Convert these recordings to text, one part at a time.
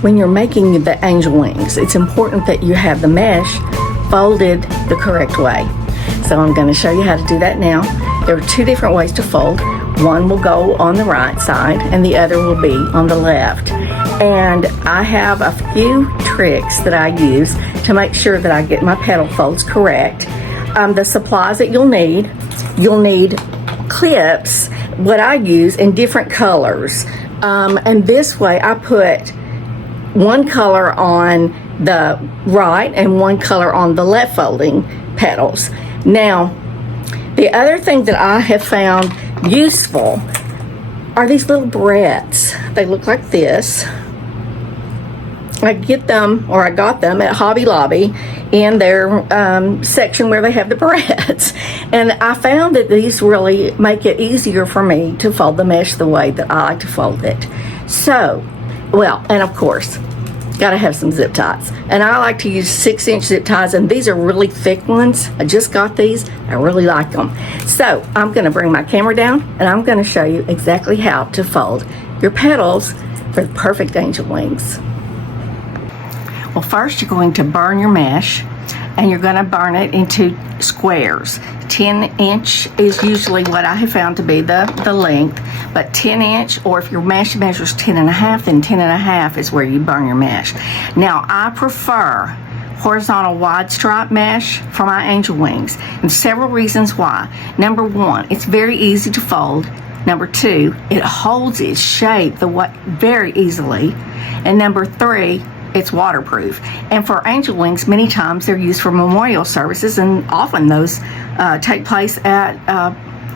when you're making the angel wings, it's important that you have the mesh folded the correct way. So I'm going to show you how to do that now. There are two different ways to fold. One will go on the right side and the other will be on the left. And I have a few tricks that I use to make sure that I get my petal folds correct. The supplies that you'll need clips, what I use in different colors. And this way I put one color on the right and one color on the left folding petals. Now, the other thing that I have found useful are these little barrettes. They look like this. I got them at Hobby Lobby in their section where they have the barrettes. And I found that these really make it easier for me to fold the mesh the way that I like to fold it. So, well, and of course, gotta have some zip ties. And I like to use 6-inch zip ties, and these are really thick ones. I just got these. I really like them. So I'm gonna bring my camera down and I'm gonna show you exactly how to fold your petals for the perfect angel wings. Well, first you're going to burn your mesh, and you're going to burn it into squares. 10-inch is usually what I have found to be the length, but 10-inch, or if your mesh measures 10.5, then 10.5 is where you burn your mesh. Now, I prefer horizontal wide stripe mesh for my angel wings, and several reasons why. Number one, it's very easy to fold. Number two, it holds its shape very easily. And number three, it's waterproof. And for angel wings, many times they're used for memorial services, and often those take place at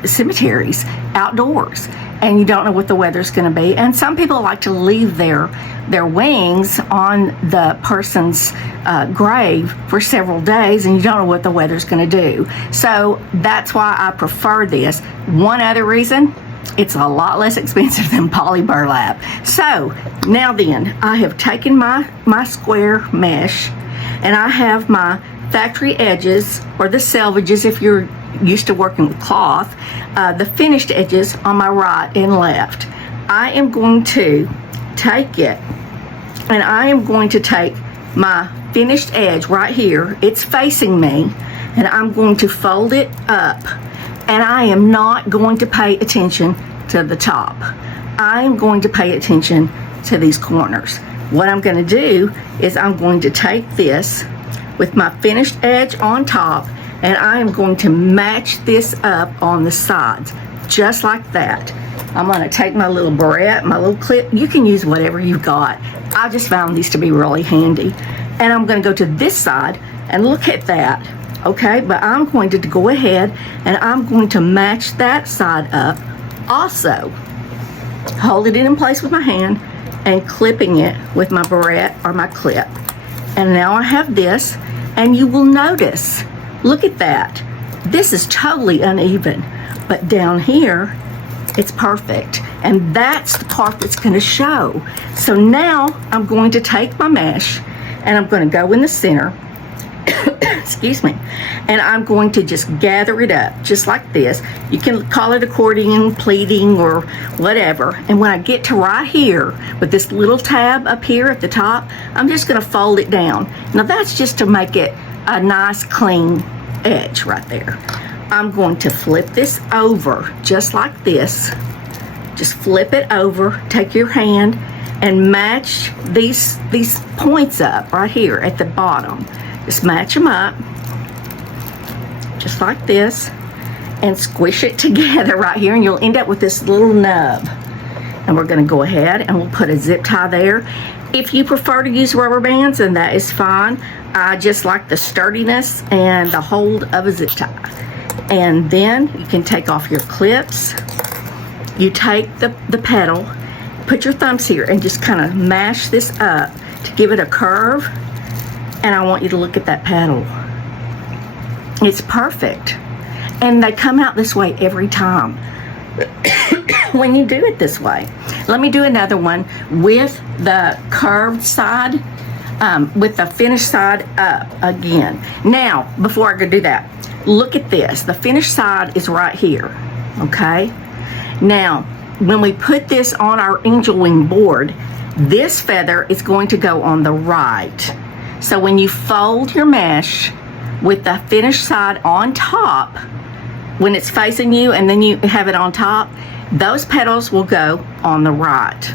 cemeteries, outdoors, and you don't know what the weather's going to be. And some people like to leave their wings on the person's grave for several days, and you don't know what the weather's going to do. So that's why I prefer this. One other reason, it's a lot less expensive than poly burlap. So now then, I have taken my square mesh, and I have my factory edges, or the selvages if you're used to working with cloth, the finished edges on my right and left. I am going to take it, and I am going to take my finished edge right here. It's facing me, and I'm going to fold it up. And I am not going to pay attention to the top. I am going to pay attention to these corners. What I'm going to do is I'm going to take this with my finished edge on top, and I am going to match this up on the sides, just like that. I'm going to take my little barrette, my little clip. You can use whatever you've got. I just found these to be really handy. And I'm going to go to this side, and look at that. Okay, but I'm going to go ahead and I'm going to match that side up also. Hold it in place with my hand and clipping it with my barrette or my clip. And now I have this, and you will notice, look at that. This is totally uneven, but down here, it's perfect. And that's the part that's going to show. So now I'm going to take my mesh, and I'm going to go in the center, excuse me, and I'm going to just gather it up just like this. You can call it accordion, pleating, or whatever. And when I get to right here with this little tab up here at the top, I'm just going to fold it down. Now that's just to make it a nice clean edge right there. I'm going to flip this over just like this. Just flip it over, take your hand and match these points up right here at the bottom. Just match them up, just like this, and squish it together right here, and you'll end up with this little nub. And we're going to go ahead and we'll put a zip tie there. If you prefer to use rubber bands, then that is fine. I just like the sturdiness and the hold of a zip tie. And then you can take off your clips. You take the petal, put your thumbs here, and just kind of mash this up to give it a curve. And I want you to look at that petal. It's perfect. And they come out this way every time when you do it this way. Let me do another one with the curved side, with the finished side up again. Now, before I go do that, look at this. The finished side is right here, okay? Now, when we put this on our angel wing board, This feather is going to go on the right. So when you fold your mesh with the finished side on top, when it's facing you and then you have it on top, those petals will go on the right.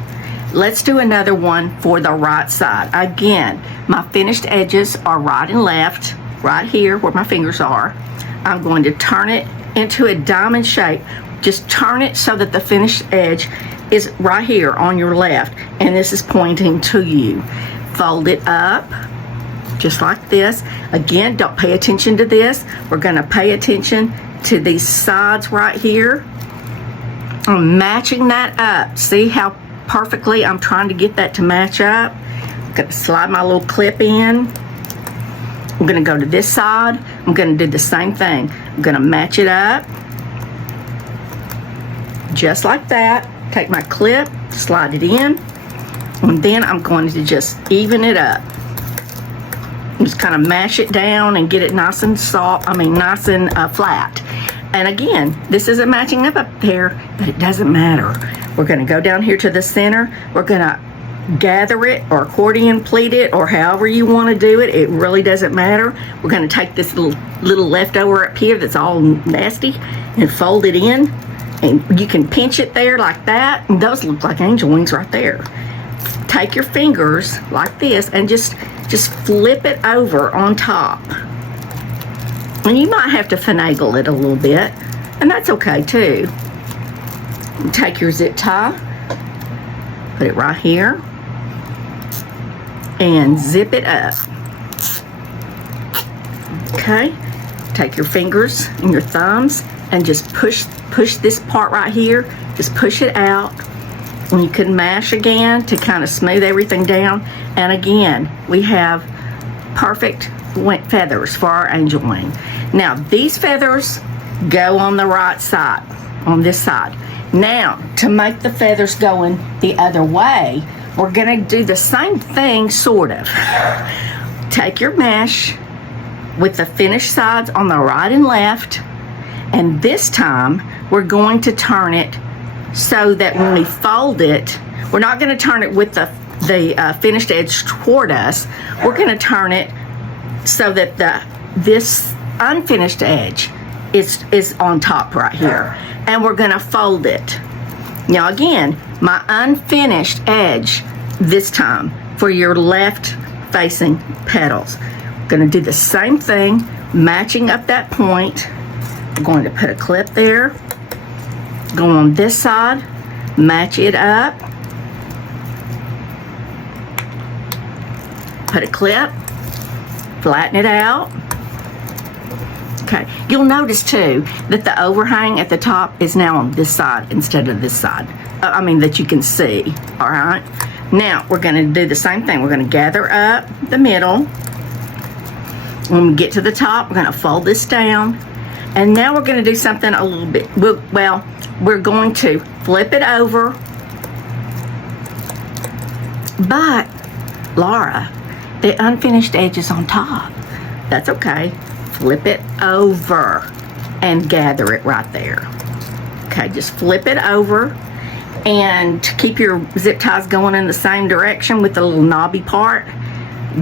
Let's do another one for the right side. Again, my finished edges are right and left, right here where my fingers are. I'm going to turn it into a diamond shape. Just turn it so that the finished edge is right here on your left, and this is pointing to you. Fold it up, just like this. Again, don't pay attention to this. We're gonna pay attention to these sides right here. I'm matching that up. See how perfectly I'm trying to get that to match up? I'm gonna slide my little clip in. I'm gonna go to this side. I'm gonna do the same thing. I'm gonna match it up, just like that. Take my clip, slide it in, and then I'm going to just even it up. Just kind of mash it down and get it nice and soft, nice and flat. And again, this isn't matching up there, but it doesn't matter. We're gonna go down here to the center. We're gonna gather it or accordion pleat it or however you wanna do it. It really doesn't matter. We're gonna take this little leftover up here that's all nasty and fold it in. And you can pinch it there like that. And those look like angel wings right there. Take your fingers like this and just flip it over on top. And you might have to finagle it a little bit, and that's okay too. Take your zip tie, put it right here, and zip it up. Okay, take your fingers and your thumbs and just push this part right here, just push it out. And you can mash again to kind of smooth everything down. And again, we have perfect feathers for our angel wing. Now, these feathers go on the right side, on this side. Now, to make the feathers going the other way, we're gonna do the same thing, sort of. Take your mesh with the finished sides on the right and left, and this time, we're going to turn it so that when we fold it, we're not gonna turn it with the finished edge toward us. We're gonna turn it so that this unfinished edge is on top right here. And we're gonna fold it. Now again, my unfinished edge this time for your left facing petals. Gonna do the same thing, matching up that point. I'm going to put a clip there, go on this side, match it up, put a clip, flatten it out. Okay, you'll notice too that the overhang at the top is now on this side instead of this side. That you can see, all right? Now, we're gonna do the same thing. We're gonna gather up the middle. When we get to the top, we're gonna fold this down. And now we're gonna do something a little bit, well, we're going to flip it over. But, Laura, the unfinished edge is on top. That's okay. Flip it over and gather it right there. Okay, just flip it over and keep your zip ties going in the same direction with the little knobby part.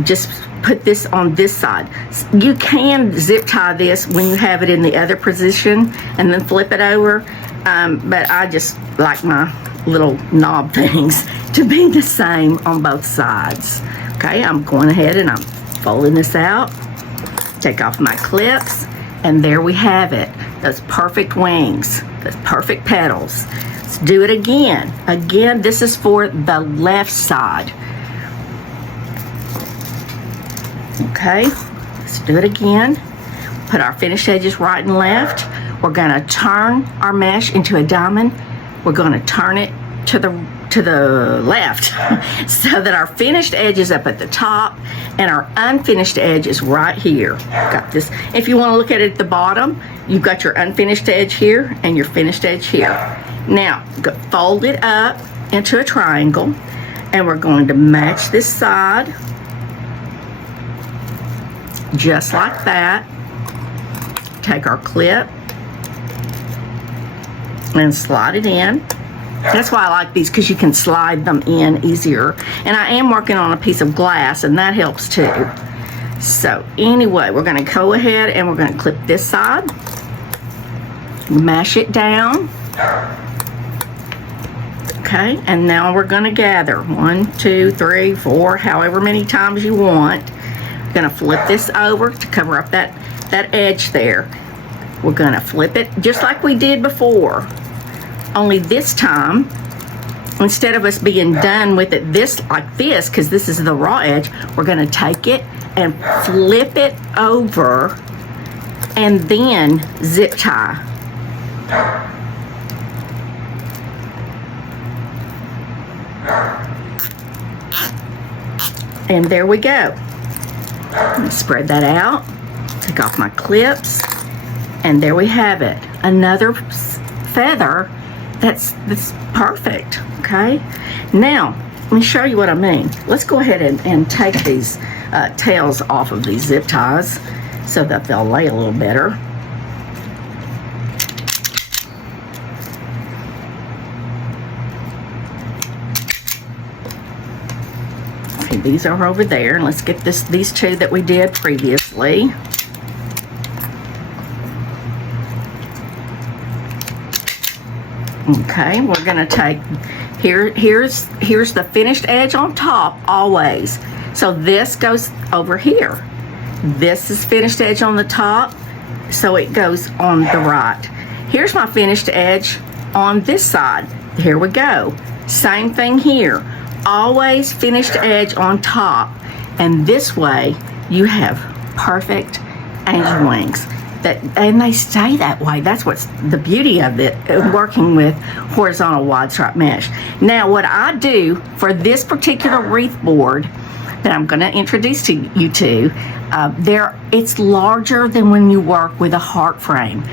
Just put this on this side. You can zip tie this when you have it in the other position and then flip it over, but I just like my little knob things to be the same on both sides. Okay, I'm going ahead and I'm folding this out. Take off my clips, and there we have it. Those perfect wings, those perfect petals. Let's do it again. Again, this is for the left side. Okay, let's do it again. Put our finished edges right and left. We're gonna turn our mesh into a diamond. We're gonna turn it to the left so that our finished edge is up at the top and our unfinished edge is right here. Got this. If you want to look at it at the bottom, you've got your unfinished edge here and your finished edge here. Now, fold it up into a triangle, and we're going to match this side just like that. Take our clip and slide it in. That's why I like these, because you can slide them in easier. And I am working on a piece of glass, and that helps too. So anyway, we're going to go ahead and we're going to clip this side, mash it down. Okay, and now we're going to gather 1, 2, 3, 4, however many times you want. We're going to flip this over to cover up that edge there. We're going to flip it just like we did before. Only this time, instead of us being done with it like this, because this is the raw edge, we're going to take it and flip it over and then zip tie. And there we go. Spread that out, take off my clips, and there we have it. Another feather that's perfect. Okay, now let me show you what I mean. Let's go ahead and take these tails off of these zip ties so that they'll lay a little better. Okay, these are over there, and let's get these two that we did previously. Okay, we're going to take, here's the finished edge on top always. So this goes over here. This is finished edge on the top, so it goes on the right. Here's my finished edge on this side. Here we go. Same thing here. Always finished edge on top. And this way you have perfect angel wings. And they stay that way. That's what's the beauty of it, working with horizontal wide stripe mesh. Now what I do for this particular wreath board that I'm going to introduce to you to, it's larger than when you work with a heart frame.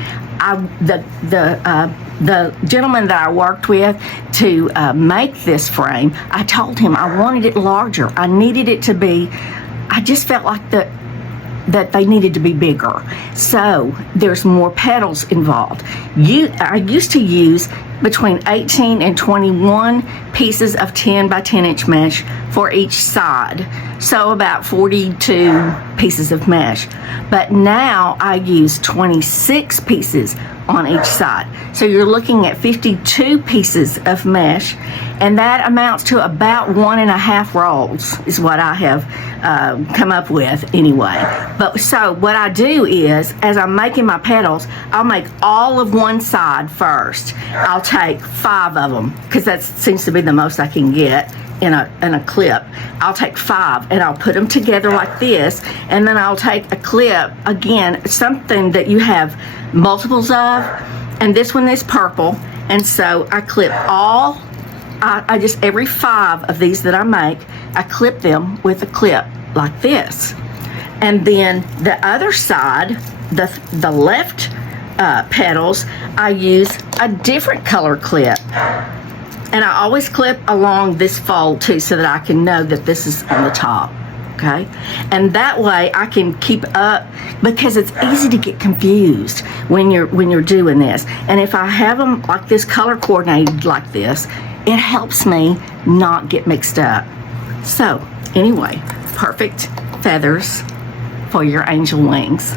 The gentleman that I worked with to make this frame, I told him I wanted it larger. I needed it to be, I just felt like that they needed to be bigger. So there's more petals involved. I used to use between 18 and 21 pieces of 10 by 10 inch mesh for each side. So about 42 pieces of mesh. But now I use 26 pieces on each side. So you're looking at 52 pieces of mesh, and that amounts to about 1.5 rolls is what I have come up with anyway. But so what I do is, as I'm making my petals, I'll make all of one side first. I'll take 5 of them, because that seems to be the most I can get in a clip. I'll take 5 and I'll put them together like this, and then I'll take a clip, again, something that you have multiples of, and this one is purple, and so I clip all, I just, every 5 of these that I make, I clip them with a clip like this. And then the other side, the left petals, I use a different color clip. And I always clip along this fold too, so that I can know that this is on the top. Okay, and that way I can keep up, because it's easy to get confused when you're doing this. And if I have them like this, color coordinated like this, it helps me not get mixed up. So anyway, perfect feathers for your angel wings.